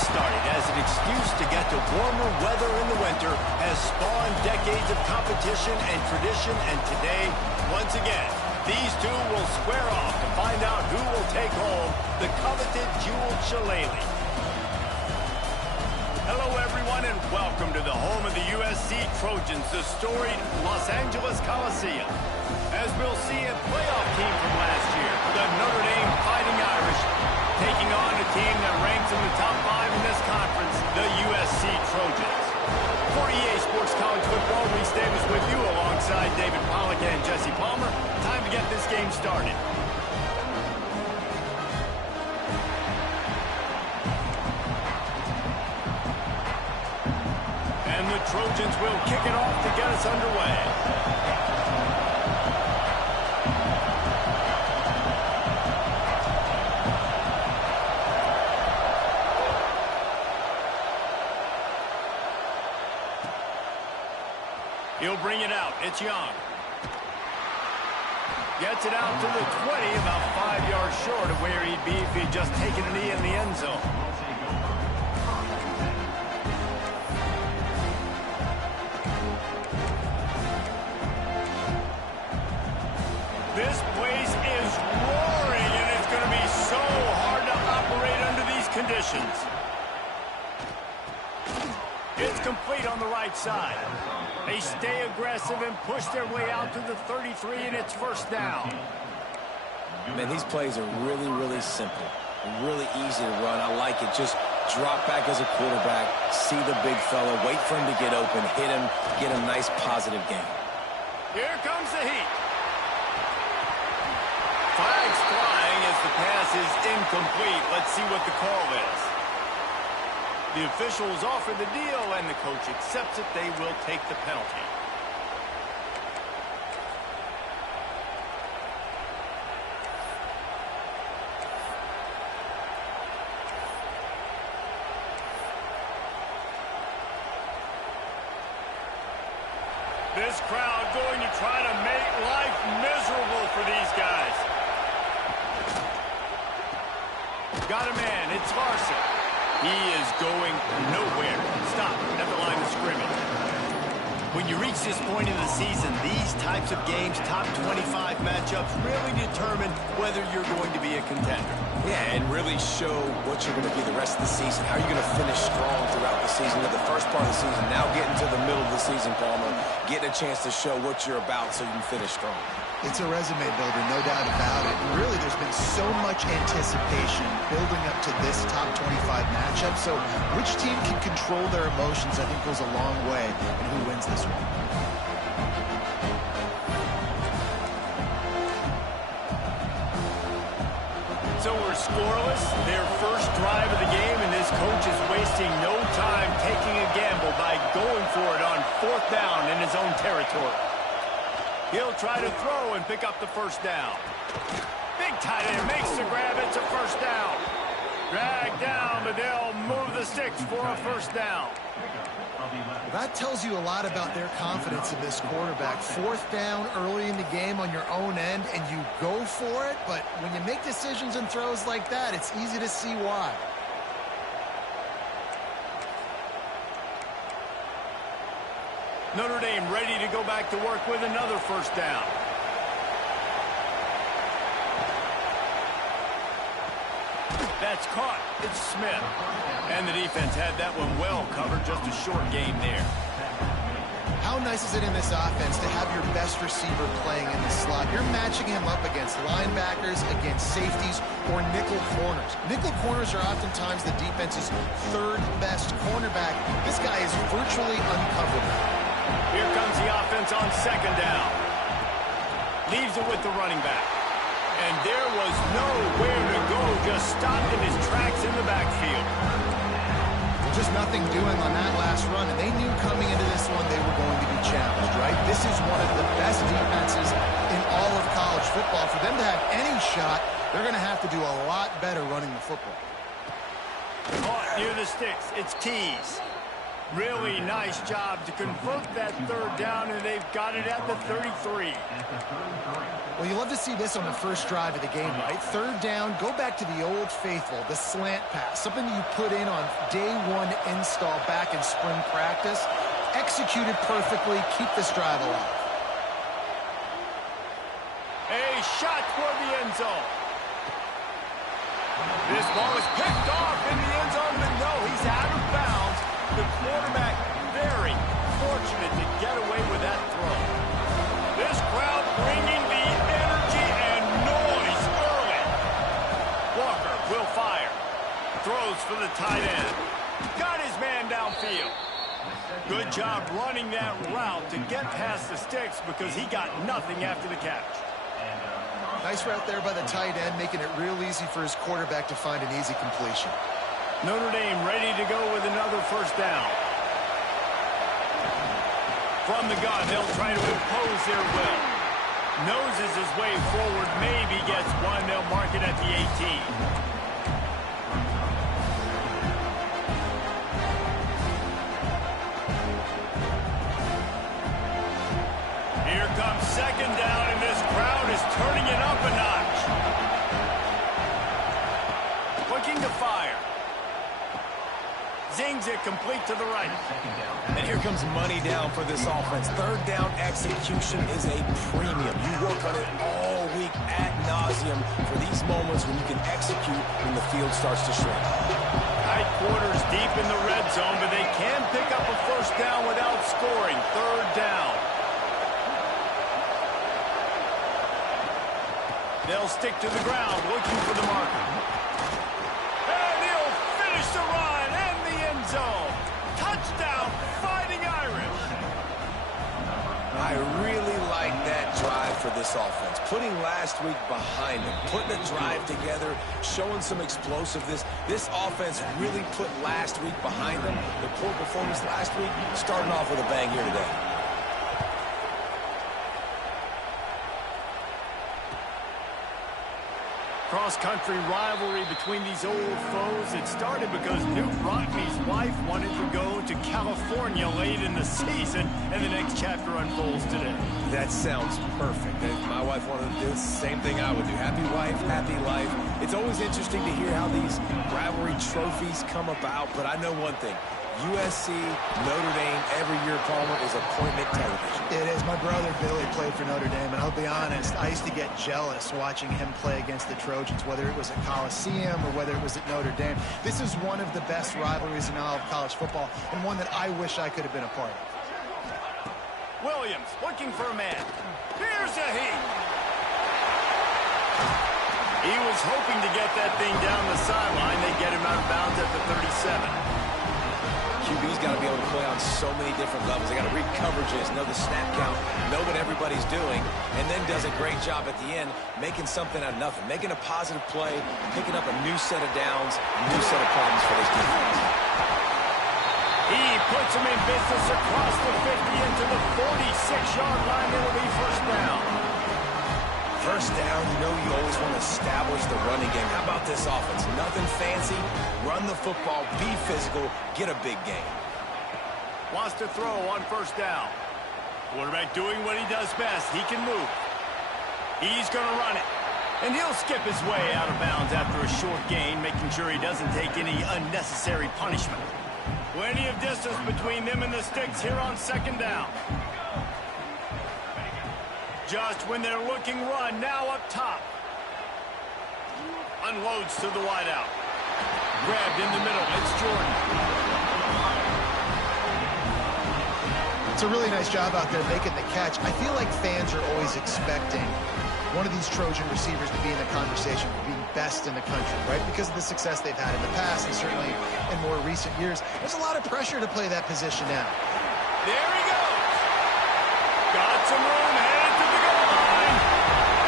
started as an excuse to get to warmer weather in the winter has spawned decades of competition and tradition, and today, once again, these two will square off to find out who will take home the coveted jeweled shillelagh. Hello, everyone, and welcome to the home of the USC Trojans, the storied Los Angeles Coliseum. As we'll see, a playoff team from last year, the Notre Dame Fighting Irish, taking on a team that ranks in the top 5 in this conference, the USC Trojans. For EA Sports College Football, Reese Davis with you alongside David Pollack and Jesse Palmer. Time to get this game started. And the Trojans will kick it off to get us underway. He'll bring it out. It's Young. Gets it out to the 20, about 5 yards short of where he'd be if he'd just taken a knee in the end zone. This place is roaring, and it's going to be so hard to operate under these conditions. It's complete on the right side. They stay aggressive and push their way out to the 33, and it's first down. Man, these plays are really, really simple. Really easy to run. I like it. Just drop back as a quarterback, see the big fella, wait for him to get open, hit him, get a nice positive gain. Here comes the heat. Flags flying as the pass is incomplete. Let's see what the call is. The officials offer the deal, and the coach accepts it. They will take the penalty. This crowd going to try to make life miserable for these guys. Got a man. It's Larson. He is going nowhere. Stop at the line of scrimmage. When you reach this point in the season, these types of games, top 25 matchups, really determine whether you're going to be a contender. Yeah, and really show what you're going to be the rest of the season. How are you going to finish strong throughout the season? At the first part of the season, now getting to the middle of the season, Palmer, getting a chance to show what you're about so you can finish strong. It's a resume builder, no doubt about it. And really, there's been so much anticipation building up to this top 25 matchup. So which team can control their emotions, I think, goes a long way in who wins this one. So we're scoreless, their first drive of the game, and this coach is wasting no time taking a gamble by going for it on 4th down in his own territory. He'll try to throw and pick up the first down. Big tight end makes the grab. It's a first down. Drag down, but they'll move the sticks for a first down. That tells you a lot about their confidence in this quarterback. 4th down early in the game on your own end, and you go for it. But when you make decisions and throws like that, it's easy to see why. Notre Dame ready to go back to work with another first down. That's caught. It's Smith. And the defense had that one well covered. Just a short gain there. How nice is it in this offense to have your best receiver playing in the slot? You're matching him up against linebackers, against safeties, or nickel corners. Nickel corners are oftentimes the defense's 3rd best cornerback. This guy is virtually uncoverable. Here comes the offense on 2nd down. Leaves it with the running back. And there was nowhere to go, just stopped in his tracks in the backfield. Just nothing doing on that last run, and they knew coming into this one they were going to be challenged, right? This is one of the best defenses in all of college football. For them to have any shot, they're going to have to do a lot better running the football. Caught near the sticks. It's Keys. Really nice job to convert that third down, and they've got it at the 33. Well, you love to see this on the first drive of the game, right? Third down, go back to the old faithful, the slant pass, something you put in on day one install back in spring practice. Executed perfectly, keep this drive alive. A shot toward the end zone. This ball is picked off in the end zone, but no, he's out of bounds. The quarterback very fortunate to get away with that throw. This crowd bringing the energy and noise early. Walker will fire. Throws for the tight end. Got his man downfield. Good job running that route to get past the sticks because he got nothing after the catch. Nice route there by the tight end, making it real easy for his quarterback to find an easy completion. Notre Dame ready to go with another first down. From the gun, they'll try to impose their will. Noses his way forward, maybe gets one. They'll mark it at the 18. Here comes second down, and this crowd is turning it up a notch. Looking to fire. Zings it complete to the right. And here comes money down for this offense. Third down execution is a premium. You work on it all week ad nauseum for these moments when you can execute when the field starts to shrink. Tight quarters deep in the red zone, but they can pick up a first down without scoring. Third down. They'll stick to the ground, looking for the marker. And he'll finish the run in the end zone. Touchdown, Fighting Irish. I really like that drive for this offense. Putting last week behind them, putting a drive together, showing some explosiveness. This offense really put last week behind them. The poor performance last week, starting off with a bang here today. Cross-country rivalry between these old foes. It started because Newt Rockne's wife wanted to go to California late in the season, and the next chapter unfolds today. That sounds perfect. If my wife wanted to do the same thing I would do. Happy wife, happy life. It's always interesting to hear how these rivalry trophies come about, but I know one thing. USC, Notre Dame, every year, Palmer, is appointment television. It is. My brother Billy played for Notre Dame, and I'll be honest, I used to get jealous watching him play against the Trojans, whether it was at Coliseum or whether it was at Notre Dame. This is one of the best rivalries in all of college football, and one that I wish I could have been a part of. Williams looking for a man. Here's a heat. He was hoping to get that thing down the sideline. They get him out of bounds at the 37. QB's got to be able to play on so many different levels. They got to read coverages, know the snap count, know what everybody's doing, and then does a great job at the end making something out of nothing, making a positive play, picking up a new set of downs, a new set of problems for this defense. He puts him in business across the 50 into the 46-yard line. It'll be first down. First down, you know you always want to establish the running game. How about this offense? Nothing fancy. Run the football, be physical, get a big gain. Wants to throw on first down. Quarterback doing what he does best. He can move. He's going to run it. And he'll skip his way out of bounds after a short gain, making sure he doesn't take any unnecessary punishment. Plenty of distance between them and the sticks here on second down. Just when they're looking run, now up top. Unloads to the wideout. Grabbed in the middle, it's Jordan. It's a really nice job out there making the catch. I feel like fans are always expecting one of these Trojan receivers to be in the conversation for being best in the country, right? Because of the success they've had in the past and certainly in more recent years. There's a lot of pressure to play that position now. There he goes. Got some room, headed to the goal line.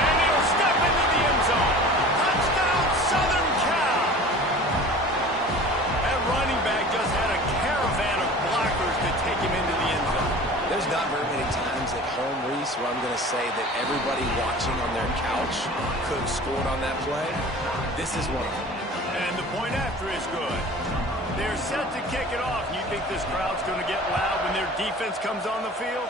And he'll step into the end zone. Touchdown, Southern Cal. That running back just had a caravan of blockers to take him into the end zone. There's not very many times at home, Reese, where I'm going to say that everybody watching on their couch could have scored on that play. This is one of them. And the point after is good. They're set to kick it off. You think this crowd's going to get loud when their defense comes on the field?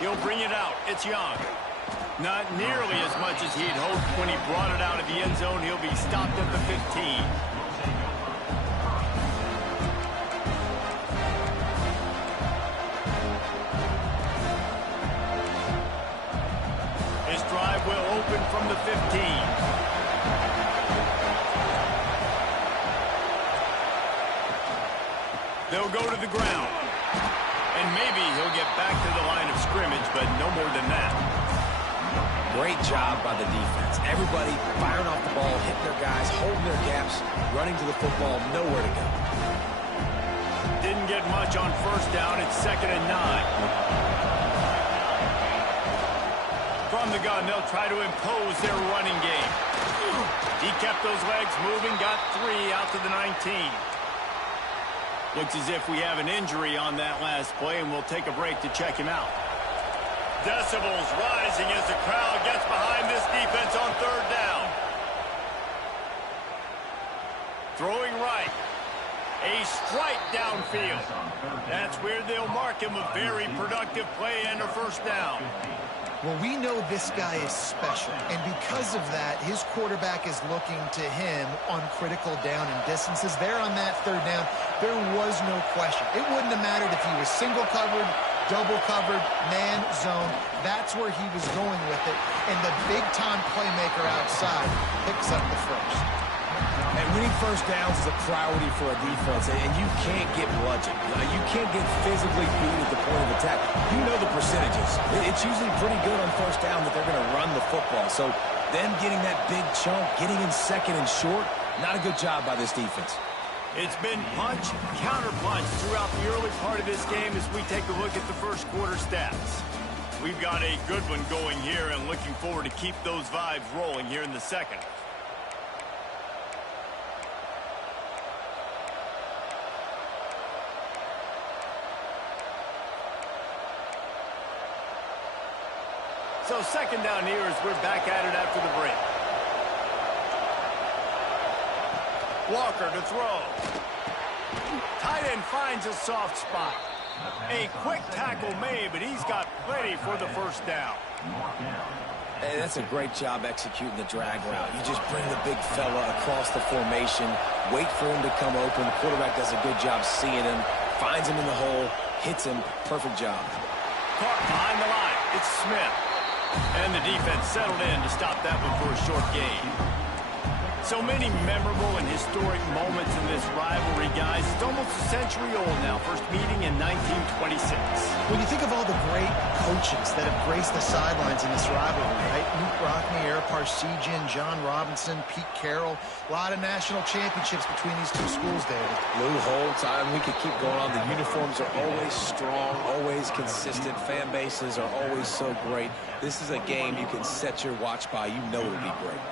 He'll bring it out. It's Young. Not nearly as much as he'd hoped when he brought it out of the end zone. He'll be stopped at the 15. His drive will open from the 15. They'll go to the ground. And maybe he'll get back to the line of scrimmage, but no more than that. Great job by the defense. Everybody firing off the ball, hitting their guys, holding their gaps, running to the football, nowhere to go. Didn't get much on first down. It's 2nd and 9. From the gun, they'll try to impose their running game. He kept those legs moving, got 3 out to the 19. Looks as if we have an injury on that last play, and we'll take a break to check him out. Decibels rising as the crowd gets behind this defense on 3rd down. Throwing right. A strike downfield. That's where they'll mark him a very productive play and a first down. Well, we know this guy is special, and because of that, his quarterback is looking to him on critical down and distances. There on that 3rd down, there was no question. It wouldn't have mattered if he was single covered, double covered, man, zone. That's where he was going with it, and the big-time playmaker outside picks up the first. And winning first downs is a priority for a defense, and you can't get bludgeoned. You can't get physically beat at the point of attack. You know the percentages. It's usually pretty good on first down that they're going to run the football. So them getting that big chunk, getting in 2nd and short, not a good job by this defense. It's been punch, counter-punch throughout the early part of this game as we take a look at the first quarter stats. We've got a good one going here and looking forward to keep those vibes rolling here in the second. So 2nd down here as we're back at it after the break. Walker to throw. Tight end finds a soft spot. A quick tackle made, but he's got plenty for the first down. Hey, that's a great job executing the drag route. You just bring the big fella across the formation, wait for him to come open. The quarterback does a good job seeing him, finds him in the hole, hits him. Perfect job. Caught behind the line. It's Smith. And the defense settled in to stop that one for a short gain. So many memorable and historic moments in this rivalry, guys. It's almost a century old now. First meeting in 1926. When you think of all the great coaches that have graced the sidelines in this rivalry, right? Luke Rockne, Ara Parseghian, John Robinson, Pete Carroll. A lot of national championships between these two schools, David. Lou Holtz, we could keep going on. The uniforms are always strong, always consistent. Fan bases are always so great. This is a game you can set your watch by. You know it'll be great.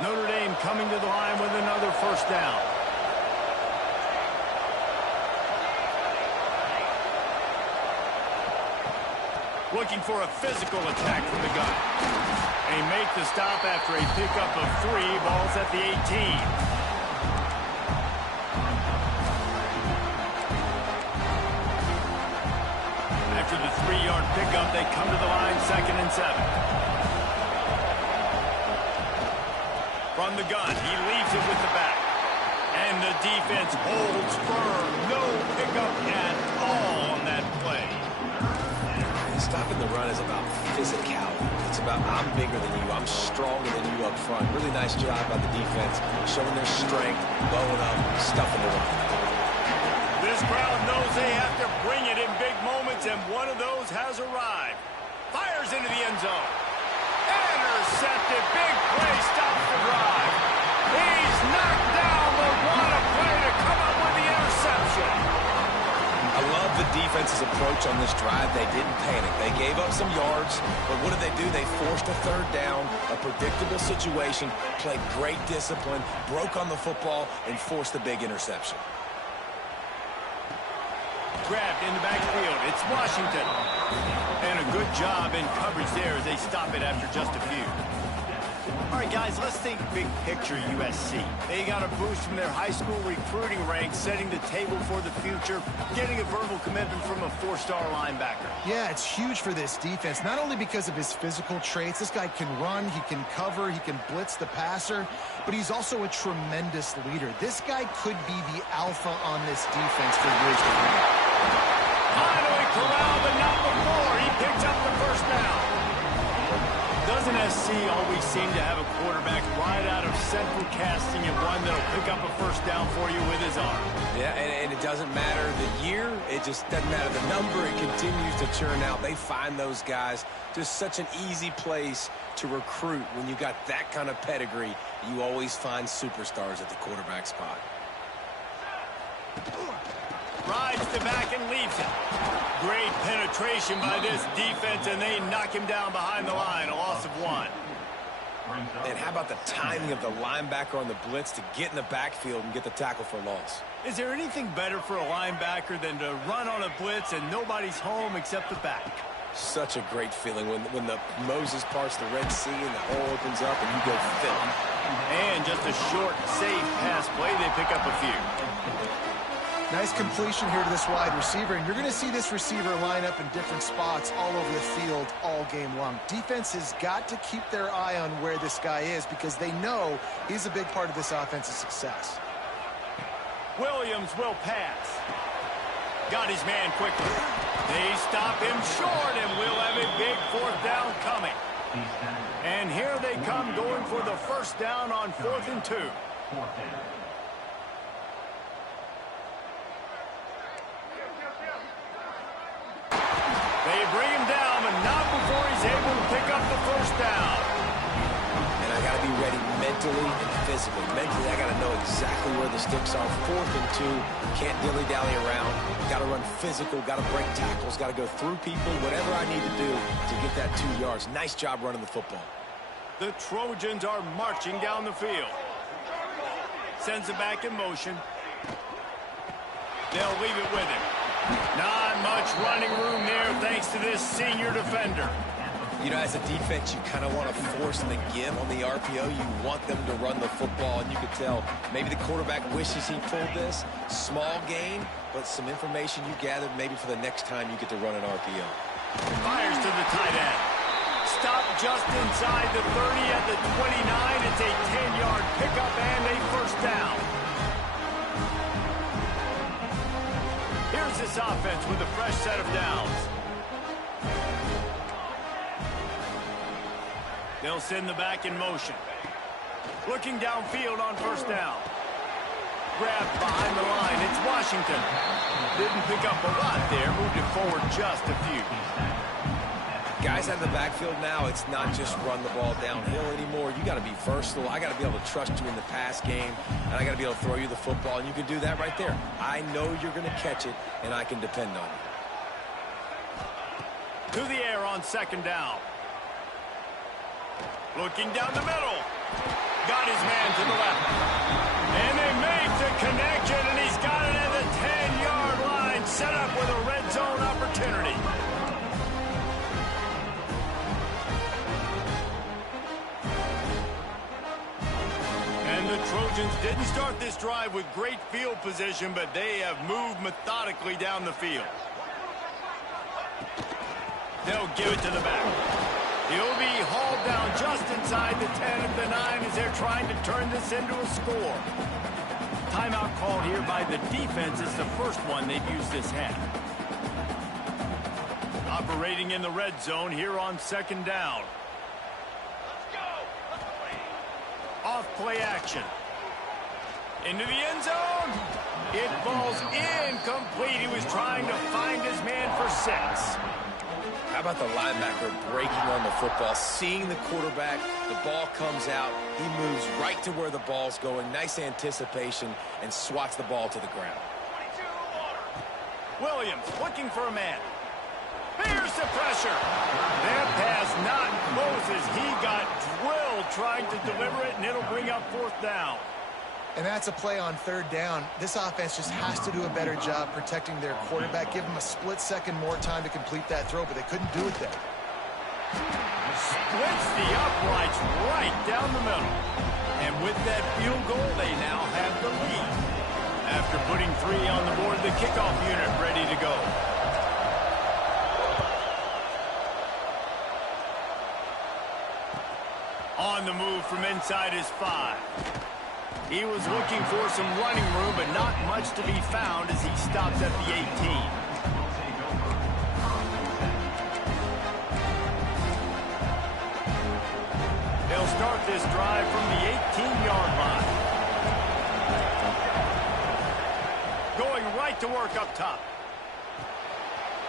Notre Dame coming to the line with another first down. Looking for a physical attack from the gun. They make the stop after a pickup of 3. Ball's at the 18. After the 3-yard pickup, they come to the line 2nd and 7. From the gun, he leaves it with the back. And the defense holds firm. No pickup at all on that play. Stopping the run is about physicality. It's about I'm bigger than you, I'm stronger than you up front. Really nice job by the defense, showing their strength, bowing up, stuffing the run. This crowd knows they have to bring it in big moments, and one of those has arrived. Fires into the end zone. Intercepted. Big play stops the drive. He's knocked down, but what a play to come up with the interception. I love the defense's approach on this drive. They didn't panic. They gave up some yards, but what did they do? They forced a 3rd down, a predictable situation, played great discipline, broke on the football, and forced the big interception. Grabbed in the backfield. It's Washington. And a good job in coverage there as they stop it after just a few. All right, guys, let's think big picture USC. They got a boost from their high school recruiting ranks, setting the table for the future, getting a verbal commitment from a 4-star linebacker. Yeah, it's huge for this defense, not only because of his physical traits. This guy can run, he can cover, he can blitz the passer, but he's also a tremendous leader. This guy could be the alpha on this defense for years to come. Finally corralled, but not before. He picked up the first down. Doesn't SC always seem to have a quarterback right out of central casting and one that'll pick up a first down for you with his arm? Yeah, and it doesn't matter the year. It just doesn't matter the number. It continues to churn out. They find those guys. Just such an easy place to recruit when you got that kind of pedigree. You always find superstars at the quarterback spot. Rides the back and leaves it. Great penetration by this defense, and they knock him down behind the line. A loss of 1. And how about the timing of the linebacker on the blitz to get in the backfield and get the tackle for loss? Is there anything better for a linebacker than to run on a blitz and nobody's home except the back? Such a great feeling when the Moses parts the Red Sea and the hole opens up and you go fill it. And just a short, safe pass play. They pick up a few. Nice completion here to this wide receiver, and you're going to see this receiver line up in different spots all over the field all game long. Defense has got to keep their eye on where this guy is because they know he's a big part of this offense's success. Williams will pass. Got his man quickly. They stop him short, and we'll have a big 4th down coming. And here they come going for the first down on 4th and 2. They bring him down, but not before he's able to pick up the first down. And I got to be ready mentally and physically. Mentally, I got to know exactly where the sticks are. 4th and 2, can't dilly-dally around. Got to run physical, got to break tackles, got to go through people, whatever I need to do to get that 2 yards. Nice job running the football. The Trojans are marching down the field. Sends it back in motion. They'll leave it with him. Not much running room there thanks to this senior defender. You know, as a defense, you kind of want to force the give on the RPO. You want them to run the football, and you could tell maybe the quarterback wishes he pulled this. Small gain, but some information you gathered maybe for the next time you get to run an RPO. Fires to the tight end. Stop just inside the 30 at the 29. It's a 10-yard pickup and a first down. Here's this offense with a fresh set of downs. They'll send the back in motion. Looking downfield on first down. Grabbed behind the line. It's Washington. Didn't pick up a lot there. Moved it forward just a few. Guys out of the backfield now, it's not just run the ball downhill anymore. You got to be versatile. I got to be able to trust you in the pass game, and I got to be able to throw you the football, and you can do that right there. I know you're going to catch it, and I can depend on you. To the air on second down. Looking down the middle. Got his man to the left. And they make the connection, and he's got it at the 10-yard line, set up with a red zone opportunity. And the Trojans didn't start this drive with great field position, but they have moved methodically down the field. They'll give it to the back. He'll be hauled down just inside the 10 at the 9 as they're trying to turn this into a score. Timeout called here by the defense. It's the first one they've used this half. Operating in the red zone here on second down. Off play action. Into the end zone. It falls incomplete. He was trying to find his man for 6. How about the linebacker breaking on the football, seeing the quarterback, the ball comes out, he moves right to where the ball's going, nice anticipation, and swats the ball to the ground. Williams looking for a man. Here's the pressure. That pass not Moses. He got drilled trying to deliver it, and it'll bring up fourth down. And that's a play on third down. This offense just has to do a better job protecting their quarterback. Give them a split second more time to complete that throw, but they couldn't do it there. Splits the uprights right down the middle. And with that field goal, they now have the lead. After putting 3 on the board, the kickoff unit ready to go. On the move from inside his 5. He was looking for some running room, but not much to be found as he stops at the 18. They'll start this drive from the 18-yard line. Going right to work up top.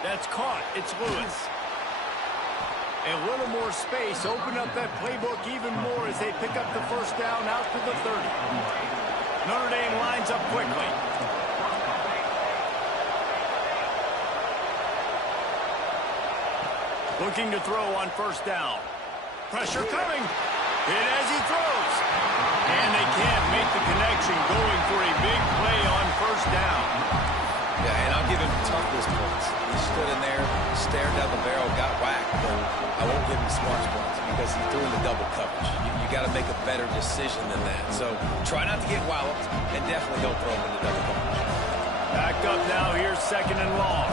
That's caught. It's Lewis. A little more space. Open up that playbook even more as they pick up the first down out to the 30. Notre Dame lines up quickly. Looking to throw on first down. Pressure coming. Hit as he throws. And they can't make the connection, going for a big play on first down. Yeah, and I'll give him toughness points. He stood in there, stared down the barrel, got whacked, but I won't give him smarts points because he threw in the double coverage. You got to make a better decision than that. So try not to get walloped, and definitely don't throw him in the double coverage. Backed up now. Here's second and long.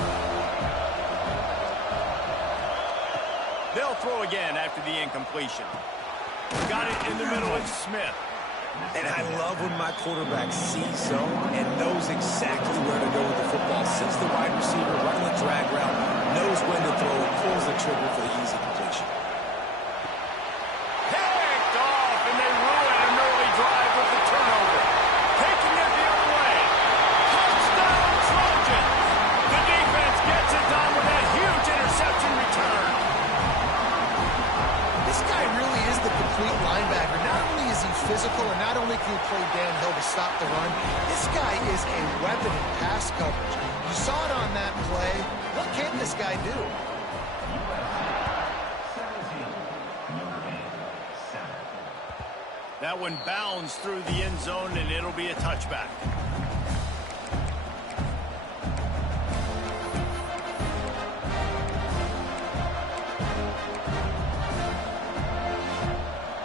They'll throw again after the incompletion. Got it in the middle. It's Smith. And I love when my quarterback sees zone and knows exactly where to go with the football. Since the wide receiver running the drag route, knows when to throw and pulls the trigger for the easy completion. Picked off, and they ruin an early drive with the turnover. Taking it the other way. Touchdown, Trojans. The defense gets it done with that huge interception return. This guy really is the complete linebacker. Not only is he physical, and not only can he play downhill to stop the run, this guy is a weapon in pass coverage. You saw it on that play. What can this guy do? That one bounds through the end zone, and it'll be a touchback.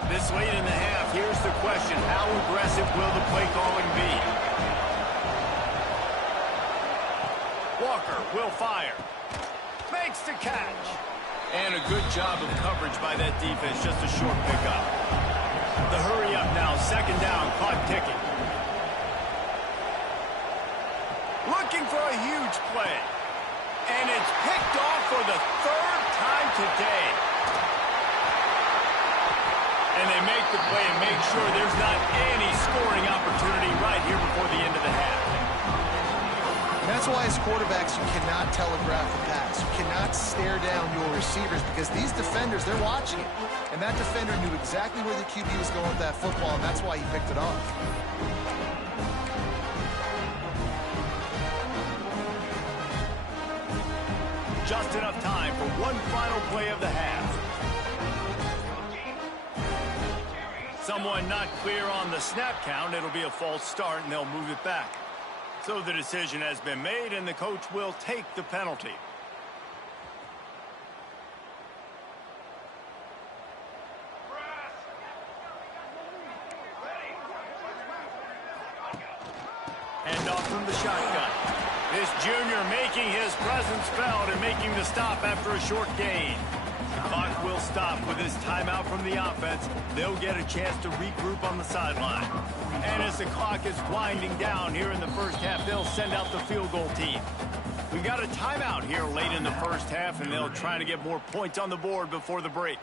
This late in the half, here's the question. How aggressive will the play calling be? Walker will fire. Makes the catch. And a good job of coverage by that defense. Just a short pickup. The hurry up now. Second down. Clock ticking. Looking for a huge play. And it's picked off for the third time today. And they make the play and make sure there's not any scoring opportunity right here before the end of the half. And that's why as quarterbacks you cannot telegraph the pass. You cannot stare down your receivers because these defenders, they're watching it. And that defender knew exactly where the QB was going with that football, and that's why he picked it off. Just enough time for one final play of the half. Someone not clear on the snap count. It'll be a false start, and they'll move it back. So the decision has been made, and the coach will take the penalty. Hand off from the shotgun. This junior making his presence felt and making the stop after a short gain. Clock will stop with this timeout from the offense. They'll get a chance to regroup on the sideline. And as the clock is winding down here in the first half, they'll send out the field goal team. We got a timeout here late in the first half, and they'll try to get more points on the board before the break.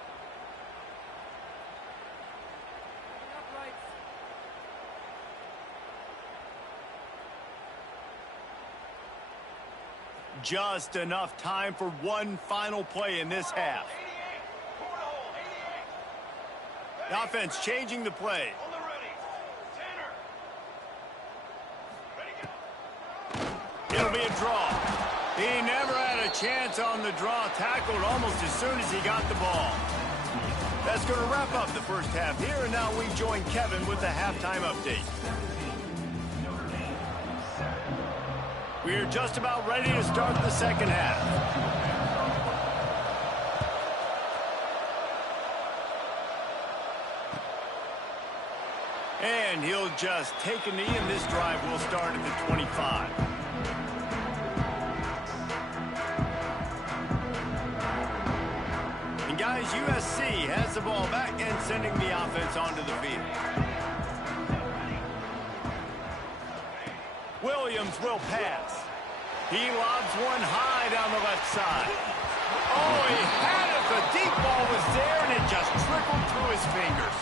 Just enough time for one final play in this half. The offense changing the play. It'll be a draw. He never had a chance on the draw. Tackled almost as soon as he got the ball. That's going to wrap up the first half here, and now we join Kevin with the halftime update. We're just about ready to start the second half. And he'll just take a knee, and this drive will start at the 25. And guys, USC has the ball back and sending the offense onto the field. Williams will pass. He lobs one high down the left side. Oh, he had it. The deep ball was there, and it just trickled through his fingers.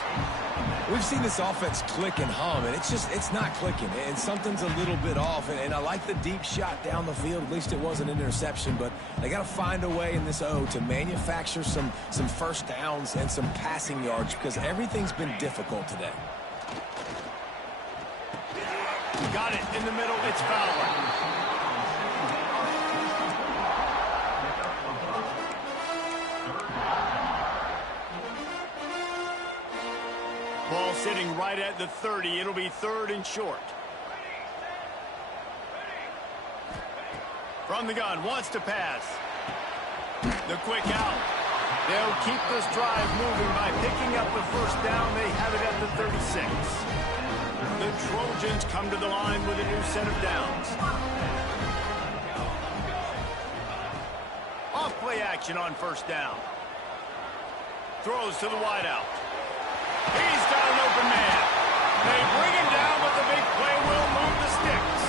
We've seen this offense click and hum, and it's not clicking, and something's a little bit off. And I like the deep shot down the field. At least it wasn't an interception, but they got to find a way in this O to manufacture some first downs and some passing yards because everything's been difficult today. Got it in the middle. It's Fowler. Ball sitting right at the 30. It'll be 3rd and short. From the gun, wants to pass. The quick out. They'll keep this drive moving by picking up the first down. They have it at the 36. The Trojans come to the line with a new set of downs. Off play action on first down. Throws to the wideout. He's got an open man. They bring him down, but the big play will move the sticks.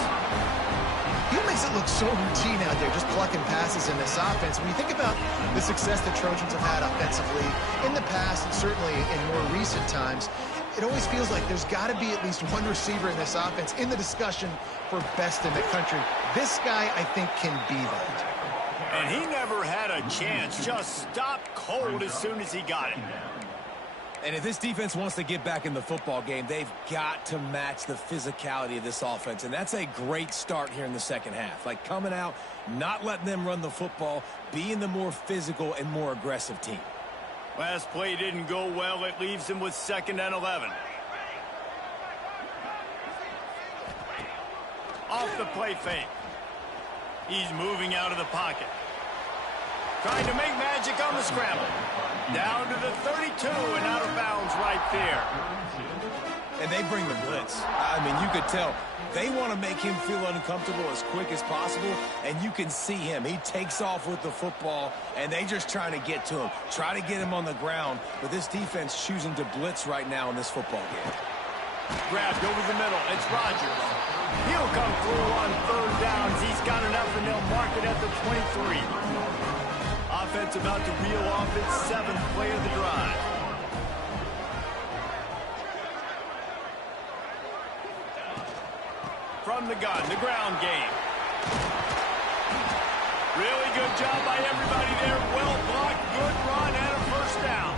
He makes it look so routine out there, just plucking passes in this offense. When you think about the success the Trojans have had offensively in the past and certainly in more recent times, it always feels like there's got to be at least one receiver in this offense in the discussion for best in the country. This guy, I think, can be that. And he never had a chance. Just stopped cold as soon as he got it. And if this defense wants to get back in the football game, they've got to match the physicality of this offense. And that's a great start here in the second half. Like coming out, not letting them run the football, being the more physical and more aggressive team. Last play didn't go well. It leaves him with 2nd and 11. Off the play fake. He's moving out of the pocket. Trying to make magic on the scramble. Down to the 32 and out of bounds right there. And they bring the blitz. I mean, you could tell they want to make him feel uncomfortable as quick as possible, and you can see him. He takes off with the football, and they just trying to get to him, try to get him on the ground, but this defense choosing to blitz right now in this football game. Grabbed over the middle. It's Rodgers. He'll come through on 3rd downs. He's got enough, and they'll mark it at the 23. Offense about to reel off its 7th play of the drive. From the gun, the ground game. Really good job by everybody there. Well blocked, good run, and a first down.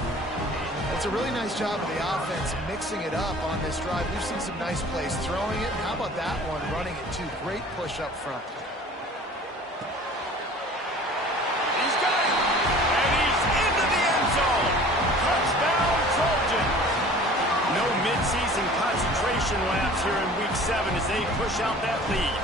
It's a really nice job of the offense mixing it up on this drive. We've seen some nice plays throwing it. How about that one running it too? Great push up front. He's got it, and he's into the end zone. Touchdown, Trojans. No midseason concentration laps here in Week 7 as they push out that lead.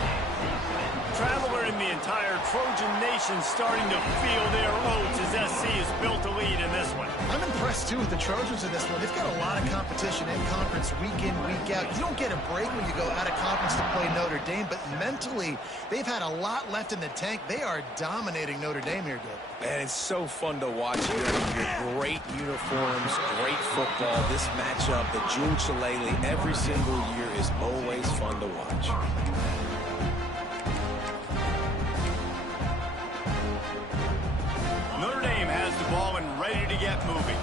Traveler in the entire Trojan nation starting to feel their oats as SC has built a lead in this one. I'm impressed, too, with the Trojans in this one. They've got a lot of competition in conference week in, week out. You don't get a break when you go out of conference to play Notre Dame, but mentally, they've had a lot left in the tank. They are dominating Notre Dame here, Dave. And it's so fun to watch here. Great uniforms, great football. This matchup, the Jewel Shillelagh, every single year is always fun to watch. Notre Dame has the ball and ready to get moving.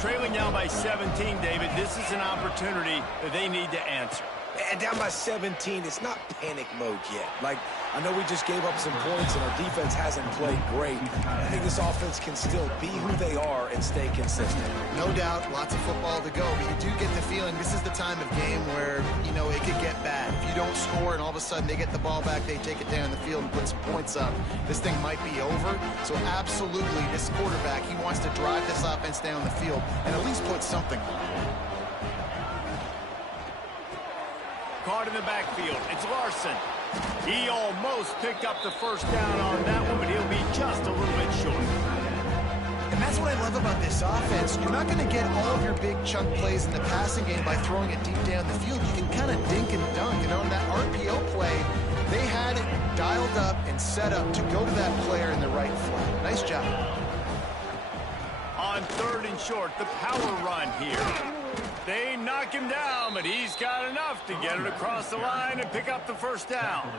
Trailing now by 17, David. This is an opportunity that they need to answer. And down by 17, it's not panic mode yet. Like, I know we just gave up some points and our defense hasn't played great. I think this offense can still be who they are and stay consistent. No doubt, lots of football to go, but you do get the feeling this is the time of game where, you know, it could get bad. If you don't score and all of a sudden they get the ball back, they take it down the field and put some points up, this thing might be over. So absolutely, this quarterback, he wants to drive this offense down the field and at least put something on it. Caught in the backfield. It's Larson. He almost picked up the first down on that one, but he'll be just a little bit short. And that's what I love about this offense. You're not going to get all of your big chunk plays in the passing game by throwing it deep down the field. You can kind of dink and dunk. And on that RPO play, they had it dialed up and set up to go to that player in the right flat. Nice job. On 3rd and short, the power run here. They knock him down, but he's got enough to get it across the line and pick up the first down.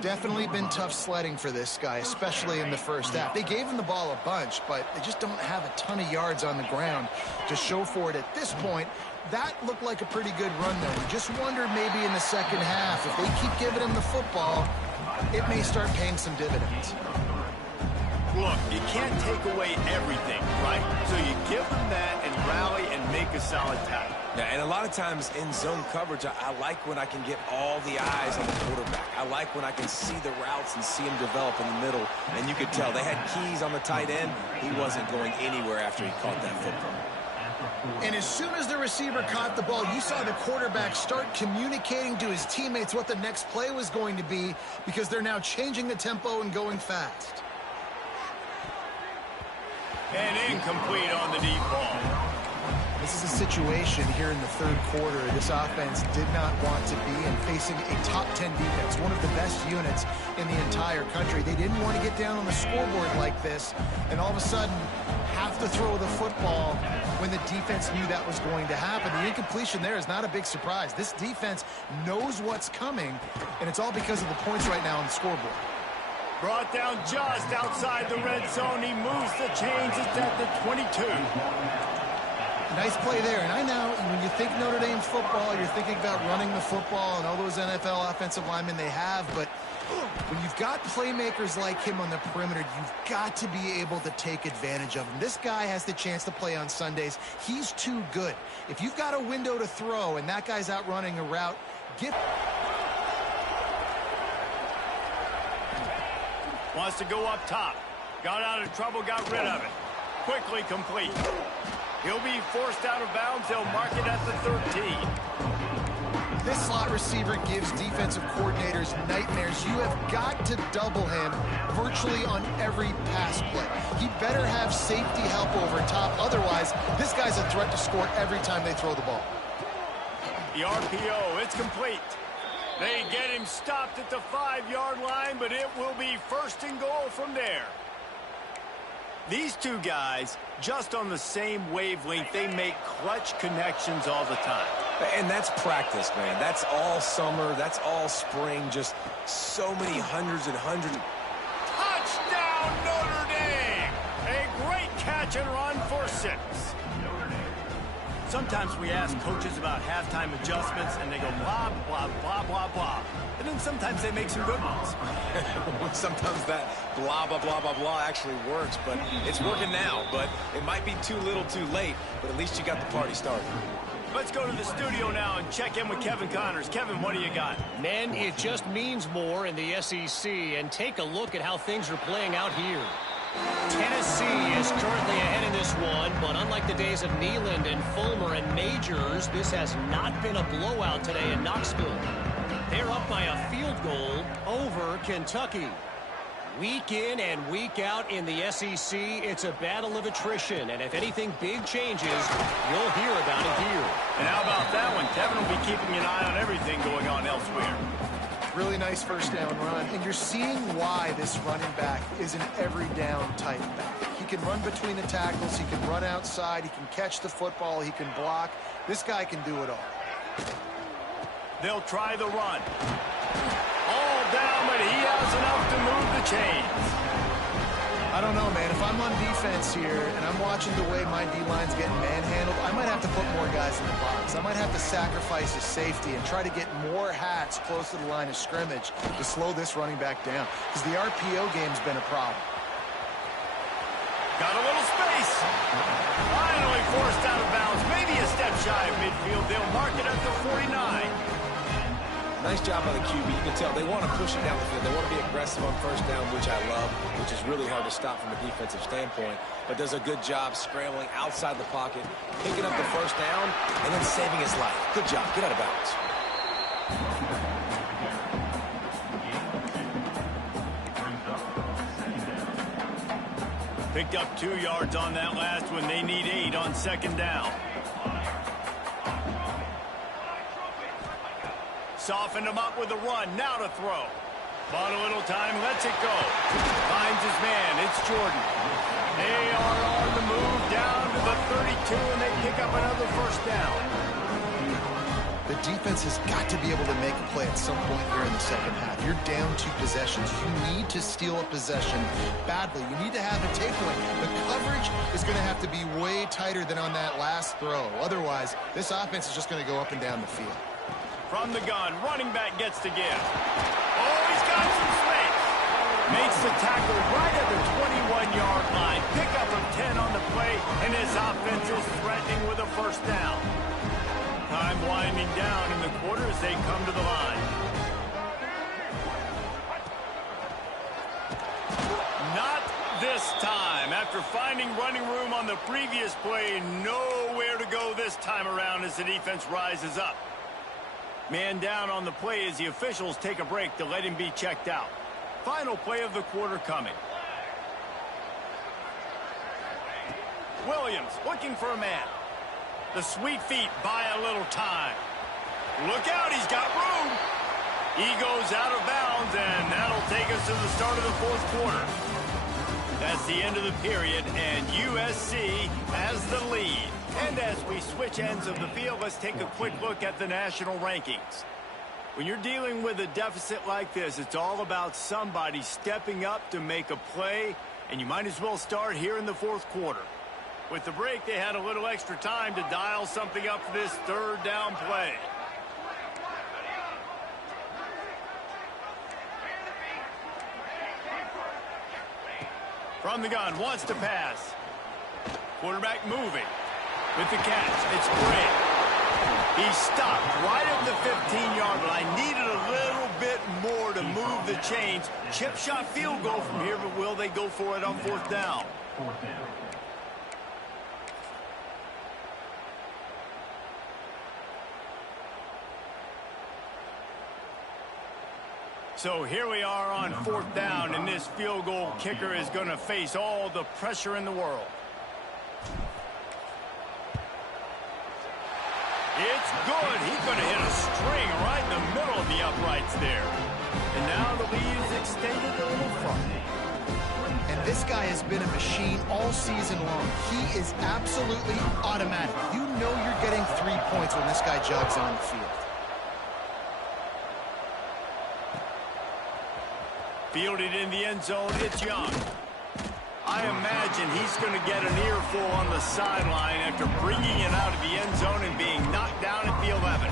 Definitely been tough sledding for this guy, especially in the first half. They gave him the ball a bunch, but they just don't have a ton of yards on the ground to show for it at this point. That looked like a pretty good run, though. You just wonder maybe in the second half, if they keep giving him the football, it may start paying some dividends. Look, you can't take away everything, right? So you give them that and rally and make a solid tackle. Yeah, and a lot of times in zone coverage, I like when I can get all the eyes on the quarterback. I like when I can see the routes and see him develop in the middle. And you could tell they had keys on the tight end. He wasn't going anywhere after he caught that football. And as soon as the receiver caught the ball, you saw the quarterback start communicating to his teammates what the next play was going to be, because they're now changing the tempo and going fast. And incomplete on the deep ball. This is a situation here in the third quarter this offense did not want to be in, facing a top 10 defense, one of the best units in the entire country. They didn't want to get down on the scoreboard like this and all of a sudden have to throw the football when the defense knew that was going to happen. The incompletion there is not a big surprise. This defense knows what's coming, and it's all because of the points right now on the scoreboard. Brought down just outside the red zone. He moves the chains. It's at the 22. Nice play there. And I know when you think Notre Dame football, you're thinking about running the football and all those NFL offensive linemen they have. But when you've got playmakers like him on the perimeter, you've got to be able to take advantage of him. This guy has the chance to play on Sundays. He's too good. If you've got a window to throw and that guy's out running a route, give... Wants to go up top. Got out of trouble, got rid of it. Quickly complete. He'll be forced out of bounds. They'll mark it at the 13. This slot receiver gives defensive coordinators nightmares. You have got to double him virtually on every pass play. He better have safety help over top. Otherwise, this guy's a threat to score every time they throw the ball. The RPO, it's complete. They get him stopped at the 5-yard line, but it will be 1st and goal from there. These two guys, just on the same wavelength, they make clutch connections all the time. And that's practice, man. That's all summer. That's all spring. Just so many hundreds and hundreds. Touchdown, Notre Dame! A great catch and run for 6. Sometimes we ask coaches about halftime adjustments, and they go blah, blah, blah, blah, blah. And then sometimes they make some good ones. Sometimes that blah, blah, blah, blah, blah actually works, but it's working now. But it might be too little too late, but at least you got the party started. Let's go to the studio now and check in with Kevin Connors. Kevin, what do you got? Men, it just means more in the SEC, and take a look at how things are playing out here. Tennessee is currently ahead in this one, but unlike the days of Neyland and Fulmer and Majors, this has not been a blowout today in Knoxville. They're up by a field goal over Kentucky. Week in and week out in the SEC, it's a battle of attrition, and if anything big changes, you'll hear about it here. And how about that one? Kevin will be keeping an eye on everything going on elsewhere. Really nice first down run, and you're seeing why this running back is an every down type back. He can run between the tackles, he can run outside, he can catch the football, he can block. This guy can do it all. They'll try the run. All down, but he has enough to move the chains. I don't know, man. If I'm on defense here and I'm watching the way my D-line's getting manhandled, I might have to put more guys in the box. I might have to sacrifice his safety and try to get more hats close to the line of scrimmage to slow this running back down, because the RPO game's been a problem. Got a little space. Finally forced out of bounds. Maybe a step shy of midfield. They'll mark it at the 49. Nice job by the QB. You can tell they want to push it down the field. They want to be aggressive on first down, which I love, which is really hard to stop from a defensive standpoint. But does a good job scrambling outside the pocket, picking up the first down, and then saving his life. Good job. Get out of bounds. Picked up 2 yards on that last one. They need 8 on second down. Softened him up with a run. Now to throw. Bought a little time. Lets it go. Finds his man. It's Jordan. They are on the move down to the 32, and they pick up another first down. The defense has got to be able to make a play at some point here in the second half. You're down 2 possessions. You need to steal a possession badly. You need to have a takeaway. The coverage is going to have to be way tighter than on that last throw. Otherwise, this offense is just going to go up and down the field. From the gun, running back gets to give. Oh, he's got some space. Makes the tackle right at the 21-yard line. Pickup of 10 on the play, and his offense is threatening with a first down. Time winding down in the quarter as they come to the line. Not this time. After finding running room on the previous play, nowhere to go this time around as the defense rises up. Man down on the play as the officials take a break to let him be checked out. Final play of the quarter coming. Williams looking for a man. The sweet feet buy a little time. Look out, he's got room. He goes out of bounds, and that'll take us to the start of the fourth quarter. That's the end of the period, and USC has the lead. And as we switch ends of the field, let's take a quick look at the national rankings. When you're dealing with a deficit like this, it's all about somebody stepping up to make a play, and you might as well start here in the fourth quarter. With the break, they had a little extra time to dial something up for this third down play. From the gun, wants to pass. Quarterback moving. With the catch, it's Grant. He stopped right at the 15-yard line. Needed a little bit more to move the chains. Chip shot field goal from here, but will they go for it on fourth down? So here we are on fourth down, and this field goal kicker is going to face all the pressure in the world. It's good. He could have hit a string right in the middle of the uprights there. And now the lead is extended a little further. And this guy has been a machine all season long. He is absolutely automatic. You know you're getting 3 points when this guy jogs on the field. Fielded in the end zone, it's Young. I imagine he's going to get an earful on the sideline after bringing it out of the end zone and being knocked down at the 11.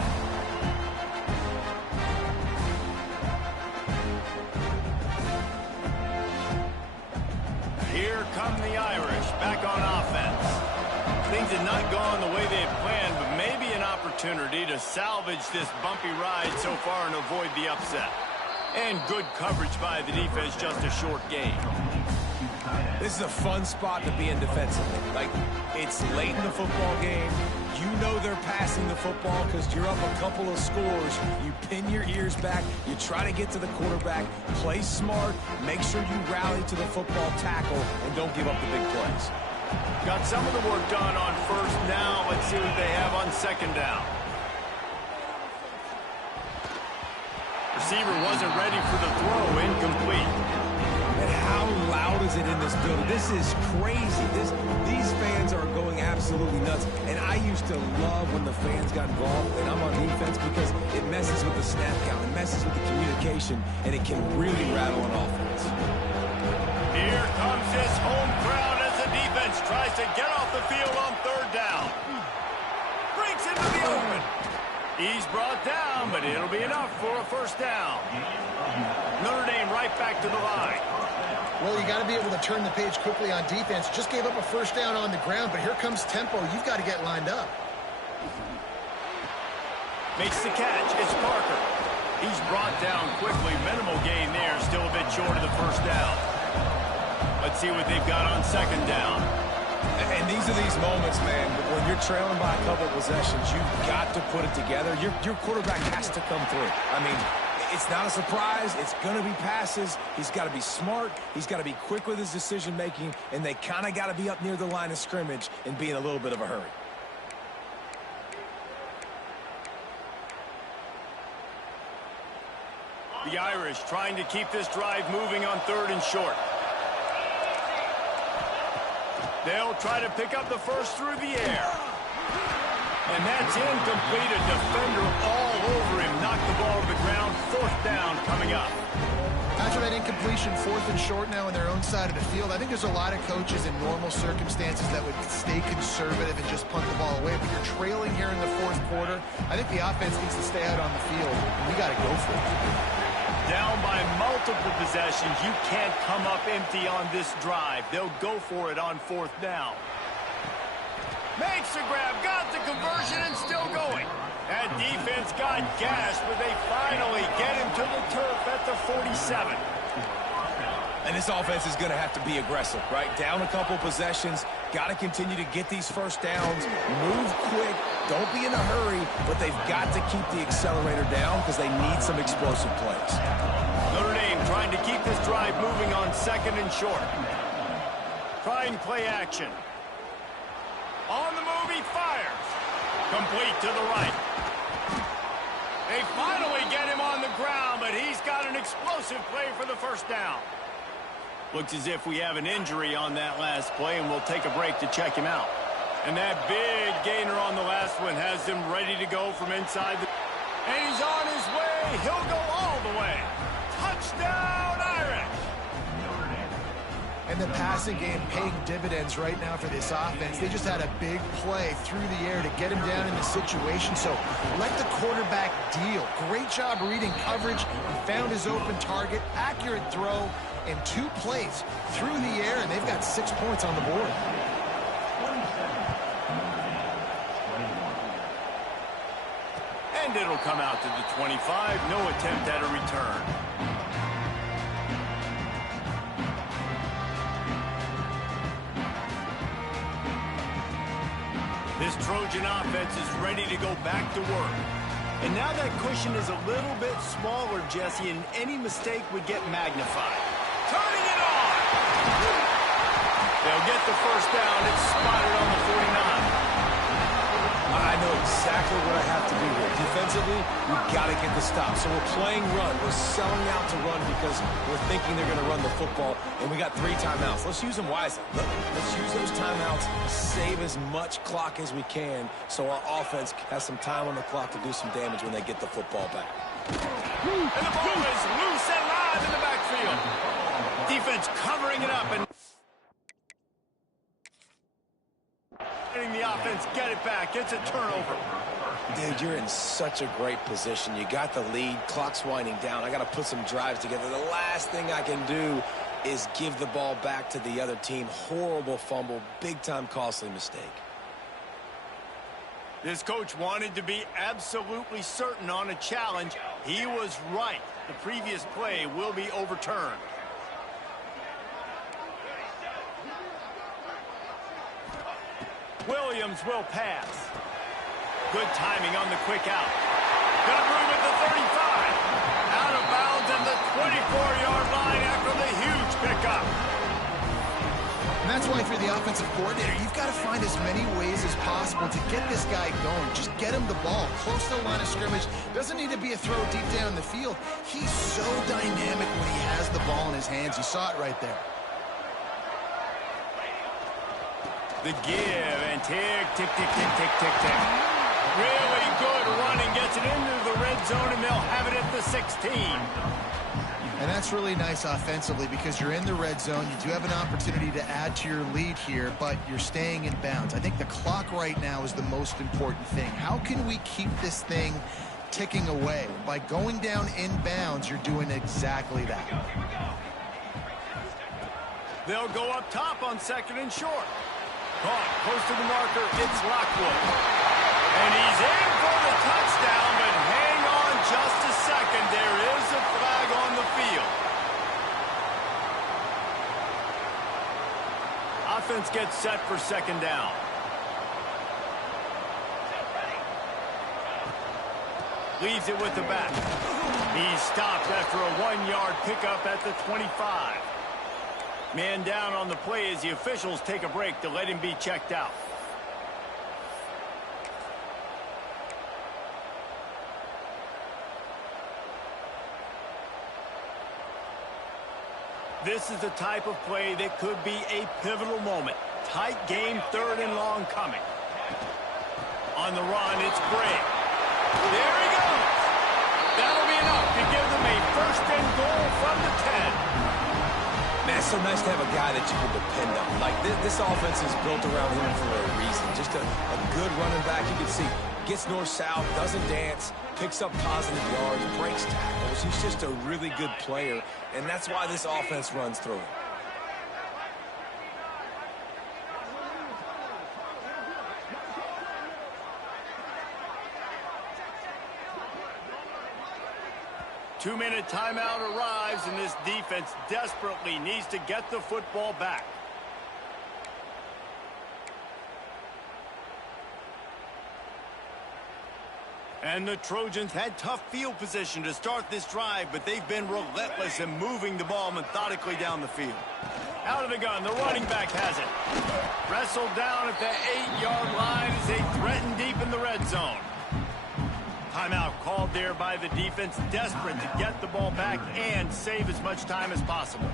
Here come the Irish back on offense. Things had not gone the way they had planned, but maybe an opportunity to salvage this bumpy ride so far and avoid the upset. And good coverage by the defense, just a short game. This is a fun spot to be in defensively. Like, it's late in the football game. You know they're passing the football because you're up a couple of scores. You pin your ears back. You try to get to the quarterback. Play smart. Make sure you rally to the football tackle and don't give up the big plays. Got some of the work done on first down. Let's see what they have on second down. Receiver wasn't ready for the throw. Incomplete. And how loud is it in this building? This is crazy. These fans are going absolutely nuts. And I used to love when the fans got involved, and I'm on defense, because it messes with the snap count. It messes with the communication, and it can really rattle an offense. Here comes this tries to get off the field on third down. Breaks into the open. He's brought down, but it'll be enough for a first down. Notre Dame right back to the line. Well, you got to be able to turn the page quickly on defense. Just gave up a first down on the ground, but here comes tempo. You've got to get lined up. Makes the catch. It's Parker. He's brought down quickly. Minimal gain there. Still a bit short of the first down. Let's see what they've got on second down. And these are these moments, man, when you're trailing by a couple of possessions, you've got to put it together. Your quarterback has to come through. I mean, it's not a surprise. It's going to be passes. He's got to be smart. He's got to be quick with his decision-making, and they kind of got to be up near the line of scrimmage and be in a little bit of a hurry. The Irish trying to keep this drive moving on third and short. They'll try to pick up the first through the air. And that's incomplete. A defender all over him. Knocked the ball to the ground. Fourth down coming up. After that incompletion, fourth and short now on their own side of the field, I think there's a lot of coaches in normal circumstances that would stay conservative and just punt the ball away. But you're trailing here in the fourth quarter. I think the offense needs to stay out on the field, and we got to go for it. Down by multiple possessions. You can't come up empty on this drive. They'll go for it on fourth down. Makes the grab, got the conversion, and still going. That defense got gashed, but they finally get him to the turf at the 47. And this offense is going to have to be aggressive, right? Down a couple possessions, got to continue to get these first downs, move quick, don't be in a hurry, but they've got to keep the accelerator down because they need some explosive plays. Notre Dame trying to keep this drive moving on second and short. Trying play action. On the move, he fires. Complete to the right. They finally get him on the ground, but he's got an explosive play for the first down. Looks as if we have an injury on that last play, and we'll take a break to check him out. And that big gainer on the last one has him ready to go from inside. And he's on his way. He'll go all the way. Touchdown, Irish! And the passing game paying dividends right now for this offense. They just had a big play through the air to get him down in the situation. So let the quarterback deal. Great job reading coverage. He found his open target. Accurate throw in 2 plays through the air, and they've got 6 points on the board. And it'll come out to the 25. No attempt at a return. This Trojan offense is ready to go back to work. And now that cushion is a little bit smaller, Jesse, and any mistake would get magnified. Turning it on! They'll get the first down. It's spotted on the 49. I know exactly what I have to do here. Defensively, we've got to get the stop. So we're playing run. We're selling out to run because we're thinking they're going to run the football, and we got 3 timeouts. Let's use them wisely. Let's use those timeouts, save as much clock as we can so our offense has some time on the clock to do some damage when they get the football back. And the ball is loose and live in the backfield. Defense covering it up and letting the offense get it back. It's a turnover. Dude, you're in such a great position. You got the lead. Clock's winding down. I got to put some drives together. The last thing I can do is give the ball back to the other team. Horrible fumble. Big-time costly mistake. This coach wanted to be absolutely certain on a challenge. He was right. The previous play will be overturned. Williams will pass. Good timing on the quick out. Got room at the 35. Out of bounds at the 24-yard line after the huge pickup. And that's why if you're the offensive coordinator, you've got to find as many ways as possible to get this guy going. Just get him the ball close to the line of scrimmage. Doesn't need to be a throw deep down the field. He's so dynamic when he has the ball in his hands. You saw it right there. The give and tick, tick, tick, tick, tick, tick, tick. Really good running, gets it into the red zone, and they'll have it at the 16. And that's really nice offensively because you're in the red zone. You do have an opportunity to add to your lead here, but you're staying in bounds. I think the clock right now is the most important thing. How can we keep this thing ticking away? By going down in bounds, you're doing exactly that. They'll go up top on 2nd and short. Caught close to the marker. It's Lockwood. And he's in for the touchdown, but hang on just a second. There is a flag on the field. Offense gets set for 2nd down. Leaves it with the back. He's stopped after a 1-yard pickup at the 25. Man down on the play as the officials take a break to let him be checked out. This is the type of play that could be a pivotal moment. Tight game, 3rd and long coming. On the run, it's Bray. There he goes. That'll be enough to give them a 1st and goal from the 10. Man, it's so nice to have a guy that you can depend on. Like, this offense is built around him for a reason. Just a good running back. You can see, gets north-south, doesn't dance, picks up positive yards, breaks tackles. He's just a really good player, and that's why this offense runs through him. Two-minute timeout arrives, and this defense desperately needs to get the football back. And the Trojans had tough field position to start this drive, but they've been relentless in moving the ball methodically down the field. Out of the gun, the running back has it. Wrestled down at the 8-yard line as they threaten deep in the red zone. Timeout called there by the defense, desperate to get the ball back and save as much time as possible.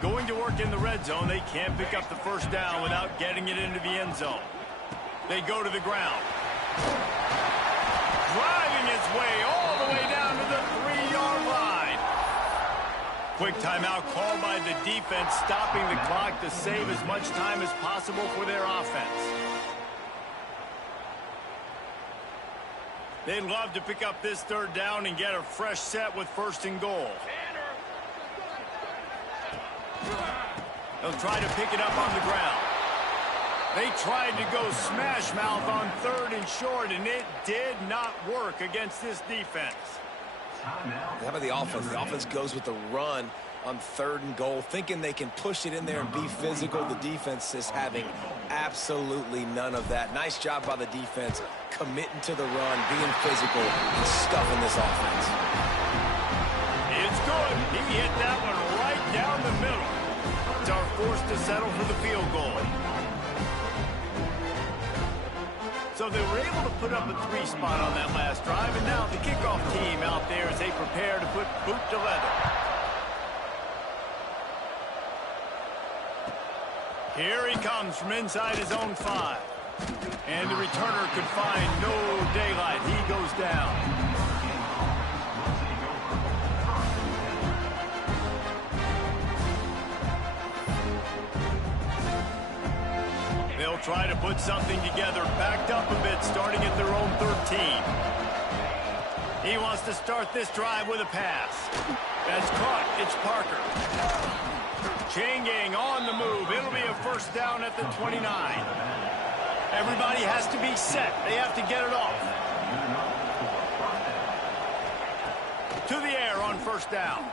Going to work in the red zone, they can't pick up the 1st down without getting it into the end zone. They go to the ground. Driving his way all the way down to the 3-yard line. Quick timeout called by the defense, stopping the clock to save as much time as possible for their offense. They'd love to pick up this 3rd down and get a fresh set with 1st and goal. They'll try to pick it up on the ground. They tried to go smash mouth on 3rd and short, and it did not work against this defense. How about the offense? The offense goes with the run on 3rd and goal, thinking they can push it in there and be physical. The defense is having absolutely none of that. Nice job by the defense, committing to the run, being physical, and stuffing this offense. It's good. He hit that one right down the middle. It's our forced to settle for the field goal. So they were able to put up a 3-spot on that last drive, and now the kickoff team out there as they prepare to put boot to leather. Here he comes from inside his own 5. And the returner could find no daylight. He goes down. They'll try to put something together, backed up a bit, starting at their own 13. He wants to start this drive with a pass. That's caught. It's Parker. Chain gang on the move. It'll be a 1st down at the 29. Everybody has to be set. They have to get it off. To the air on 1st down.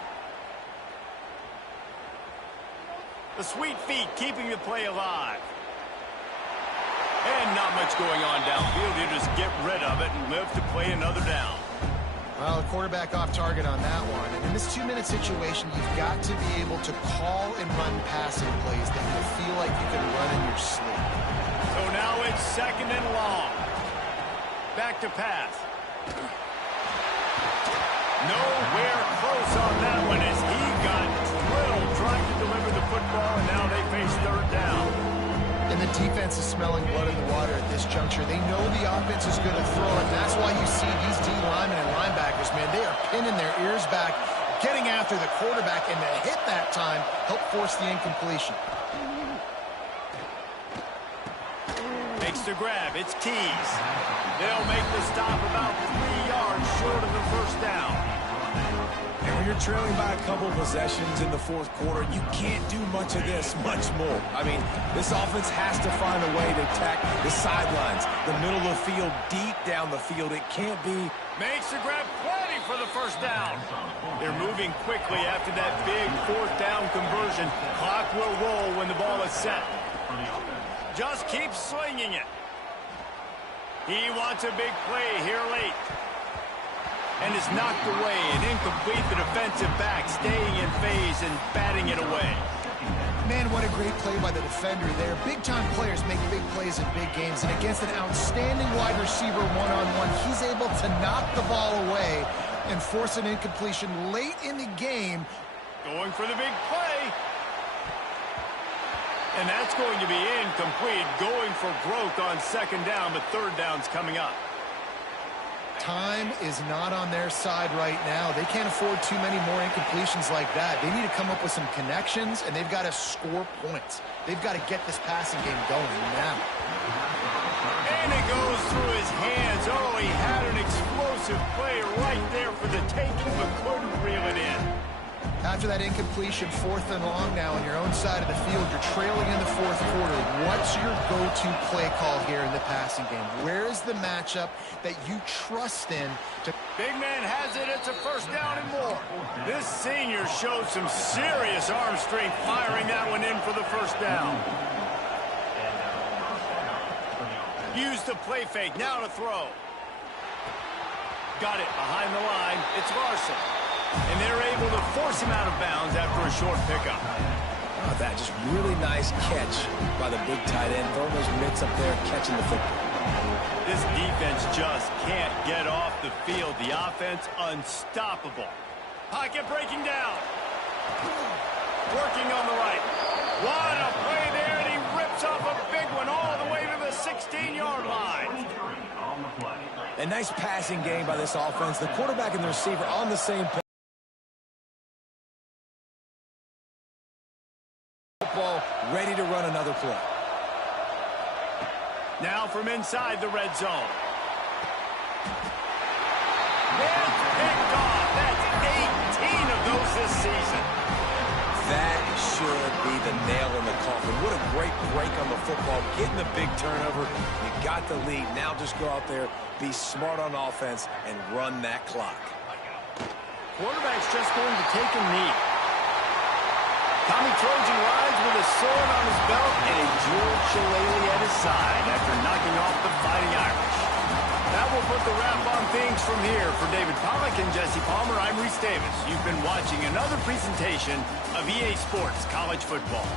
The sweet feet keeping the play alive. And not much going on downfield. You just get rid of it and live to play another down. Well, the quarterback off target on that one. And in this 2-minute situation, you've got to be able to call and run passing plays that you feel like you can run in your sleep. So now it's 2nd and long. Back to pass. Nowhere close on that one as he got drilled trying to deliver the football, and now they face 3rd down. And the defense is smelling blood in the water at this juncture. They know the offense is going to throw, and that's why you see these D linemen and linebackers, man, they are pinning their ears back, getting after the quarterback, and the hit that time helped force the incompletion. Makes the grab. It's Keys. They'll make the stop about 3 yards short of the first down. And when you're trailing by a couple of possessions in the fourth quarter, you can't do much of this, much more. I mean, this offense has to find a way to attack the sidelines, the middle of the field, deep down the field. It can't be. Makes the grab, plenty for the first down. They're moving quickly after that big fourth down conversion. Clock will roll when the ball is set. Just keep slinging it. He wants a big play here late. And it's knocked away and incomplete. The defensive back staying in phase and batting it away. Man, what a great play by the defender there. Big-time players make big plays in big games, and against an outstanding wide receiver one-on-one, he's able to knock the ball away and force an incompletion late in the game. Going for the big play. And that's going to be incomplete. Going for broke on second down, but third down's coming up. Time is not on their side right now. They can't afford too many more incompletions like that. They need to come up with some connections, and they've got to score points. They've got to get this passing game going now. And it goes through his hands. Oh, he had an explosive play right there for the taking, but couldn't reel it in. After that incompletion, 4th and long now on your own side of the field, you're trailing in the fourth quarter. What's your go-to play call here in the passing game? Where is the matchup that you trust in? Big man has it. It's a first down and more. This senior showed some serious arm strength firing that one in for the first down. Use the play fake. Now to throw. Got it behind the line. It's Larson. And they're able to force him out of bounds after a short pickup. Oh, that just really nice catch by the big tight end. Throwing those mitts up there, catching the football. This defense just can't get off the field. The offense unstoppable. Pocket breaking down. Working on the right. What a play there, and he rips off a big one all the way to the 16-yard line. A nice passing game by this offense. The quarterback and the receiver on the same page. Ready to run another play. Now from inside the red zone. It's picked off. That's 18 of those this season. That should be the nail in the coffin. What a great break on the football. Getting the big turnover. You got the lead. Now just go out there, be smart on offense, and run that clock. Quarterback's just going to take a knee. Tommy Trojan rides with a sword on his belt and a jeweled shillelagh at his side after knocking off the Fighting Irish. That will put the wrap on things from here. For David Pollack and Jesse Palmer, I'm Reese Davis. You've been watching another presentation of EA Sports College Football.